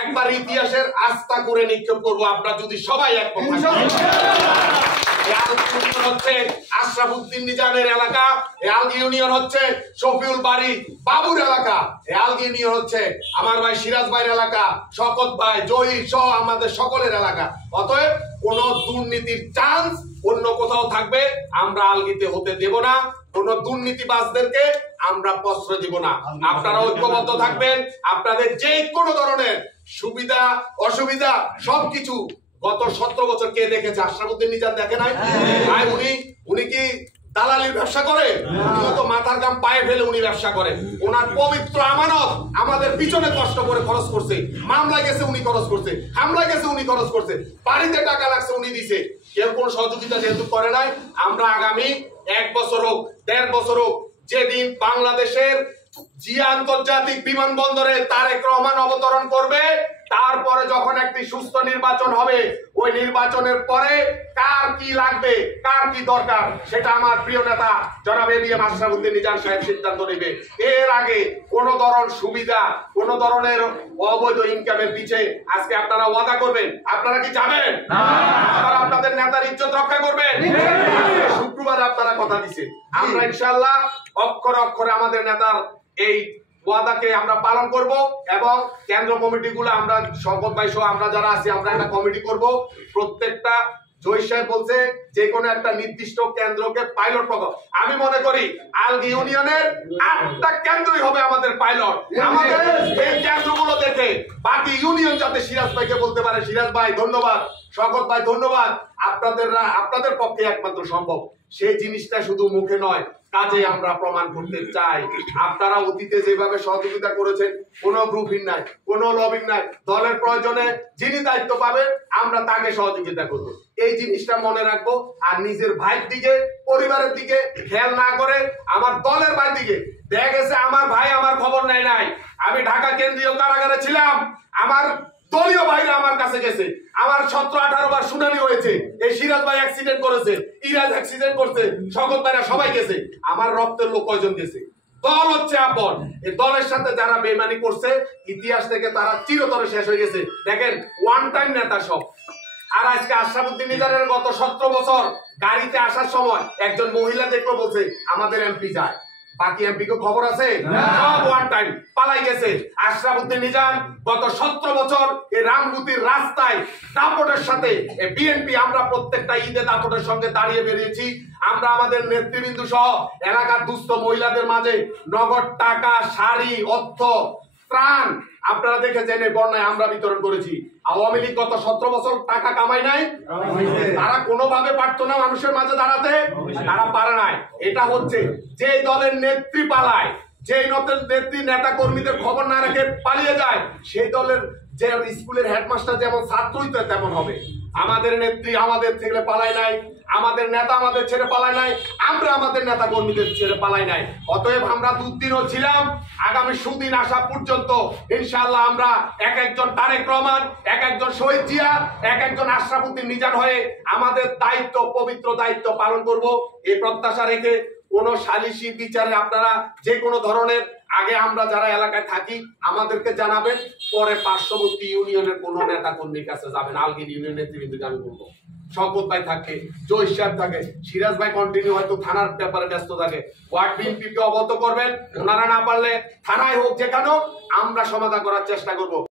একবার ইতিহাসের আস্থা করে নিক্ষেপ করবো আমরা যদি সবাই এক হচ্ছে আশরাফুদ্দিন নিজামের এলাকা, আলগী ইউনিয়ন হচ্ছে শফিউল বাড়ি বাবুর এলাকা, আলগী ইউনিয়ন হচ্ছে আমার ভাই সিরাজ ভাইয়ের এলাকা, শকত ভাই জহির সহ আমাদের সকলের এলাকা। অতএব কোন দুর্নীতির চান্স অন্য কোথাও থাকবে আমরা আলগীতে হতে দেব না, কোন দুর্নীতিবাজদেরকে আমরা প্রশ্রয় দিব না। আপনারা ঐক্যবদ্ধ থাকবেন। আপনাদের যে কোনো ধরনের সুবিধা অসুবিধা সবকিছু গত 17 বছর কে দেখেছে? আশরাফুদ্দিন নিজাম দেখে নাই? ভাই উনি কি দালালির ব্যবসা করে? উনি তো মাথার গাম পায়ে ফেলে উনি ব্যবসা করে। ওনার পবিত্র আমানত আমাদের পিছনে কষ্ট করে খরচ করছে, মামলা গেছে উনি খরচ করছে, হামলা গেছে উনি খরচ করছে, বাড়িতে টাকা লাগছে উনি দিছে। কেউ কোনো সহযোগিতা যেহেতু করে নাই, আমরা আগামী 1 বছর হোক 1.5 বছর হোক, যেদিন বাংলাদেশের জিয়া আন্তর্জাতিক বিমানবন্দরে তারেক রহমান অবতরণ করবে, তারপরে যখন একটি সুস্থ নির্বাচন হবে, ওই নির্বাচনের পরে কার কি লাগবে কার কি দরকার সেটা আমার প্রিয় নেতা জনাব এবিএম আশরাফুদ্দিন নিজাম সাহেব সিদ্ধান্ত নেবে। এর আগে কোন ধরনের সুবিধা কোন ধরনের অবৈধ ইনকামের পিছে আজকে আপনারা ওয়াদা করবেন? আপনারা কি যাবেন? আপনারা আপনাদের নেতার ইজ্জত রক্ষা করবেন? শুক্রবার আপনারা কথা দিয়েছেন, আমরা ইনশাআল্লাহ অক্ষরে অক্ষরে আমাদের নেতার এই ওয়াদাকে আমরা পালন করব এবং কেন্দ্র কমিটিগুলো আমরা শওকত ভাই সহ আমরা যারা আছি আমরা একটা কমিটি করব। প্রত্যেকটা জয় সাহেব বলছে যে কোনো একটা নির্দিষ্ট কেন্দ্রকে পাইলট প্রকল্প, আমি মনে করি আলগী ইউনিয়নের 8টা কেন্দ্রই হবে আমাদের পাইলট। আমাদের এই কেন্দ্রগুলো দেখে বাকি ইউনিয়ন যাতে সিরাজ ভাইকে বলতে পারে সিরাজ ভাই ধন্যবাদ, শওকত ভাই ধন্যবাদ, আপনাদের পক্ষে একমাত্র সম্ভব। সেই জিনিসটা শুধু মুখে নয়, কাজে আমরা প্রমাণ করতে চাই। আপনারা অতীতে যেভাবে সহযোগিতা করেছেন, কোনো গ্রুপিং নাই, কোনো লবিং নাই, দলের প্রয়োজনে যিনি দায়িত্ব পাবেন আমরা তাকে সহযোগিতা করব। এই জিনিসটা মনে রাখবো। আর নিজের ভাইয়ের দিকে পরিবারের দিকে খেয়াল না করে আমার দলের ভাইয়ের দিকে, দেখা গেছে আমার ভাই আমার খবর নেয় নাই, আমি ঢাকা কেন্দ্রীয় কারাগারে ছিলাম, আমার দলীয় ভাইরা আমার কাছে গেছে, আমার 17-18 বার শুনানি হয়েছে, এই সিরাজ ভাই অ্যাক্সিডেন্ট করেছে, ইরাজ অ্যাক্সিডেন্ট করছে, শওকত ভাইরা সবাই গেছে, আমার রক্তের লোক কয়জন গেছে? দল হচ্ছে আপন। এই দলের সাথে যারা বেইমানি করছে ইতিহাস থেকে তারা চিরতরে শেষ হয়ে গেছে। দেখেন ওয়ান টাইম নেতা সব। আর আজকে আশরাফুদ্দিন নিজামের গত 17 বছর গাড়িতে আসার সময় একজন মহিলা দেখলো, বলছে আমাদের এমপি যায়, বাকি এমপি কে খবর আছে? সব ওয়ান টাইম পালাই গেছে। আশরাফুদ্দিন নিজাম গত 17 বছর এই রামগুতির রাস্তায় দাপটের সাথে বিএনপি আমরা প্রত্যেকটা ঈদে দাপটের সঙ্গে দাঁড়িয়ে বেরিয়েছি। আমরা আমাদের নেতৃবৃন্দ সহ এলাকার দুস্থ মহিলাদের মাঝে নগদ টাকা, শাড়ি, অর্থ, ত্রাণ আপনারা দেখেছেন এই বন্যায় আমরা বিতরণ করেছি। আওয়ামী লীগ গত 17 বছর টাকা কামাই নাই, তারা কোনোভাবে পারতো না মানুষের মাঝে দাঁড়াতে, তারা পারে নাই। এটা হচ্ছে যে দলের নেত্রী পালায়, যে নেত্রী নেতা কর্মীদের খবর না রেখে পালিয়ে যায়, সেই দলের যে স্কুলের হেডমাস্টার যেমন ছাত্রই তো তেমন হবে। আমাদের নেত্রী আমাদের থেকে পালায় নাই, আমাদের নেতা আমাদের ছেড়ে পালায় নাই, আমরা আমাদের নেতা কর্মীদের ছেড়ে পালাই নাই। অতএব আমরা দুদিনও ছিলাম, আগামী সুদিন আসা পর্যন্ত ইনশাআল্লাহ আমরা এক একজন তারেক রহমান, এক একজন শহীদ জিয়া, এক একজন আশরাফুদ্দিন নিজাম হয়ে আমাদের দায়িত্ব, পবিত্র দায়িত্ব পালন করব। এই প্রত্যাশা রেখে কোন সালিশি বিচারে আপনারা যে কোনো ধরনের, আগে আমরা যারা এলাকায় থাকি আমাদেরকে জানাবেন, পরে পার্শ্ববর্তী ইউনিয়নের কোন নেতা কর্মীর কাছে যাবেন। আলগী ইউনিয়নের নেতৃবৃন্দকে আমি বলবো, শওকত ভাই থাকে, জহির সাহেব থাকে, সিরাজ ভাই কন্টিনিউ হয়তো থানার ব্যাপারে ব্যস্ত থাকে, ওয়ার্ড বিএনপিকে অবগত করবেন। ওনারা না পারলে থানায় হোক, যেখানেও আমরা সমাধান করার চেষ্টা করব।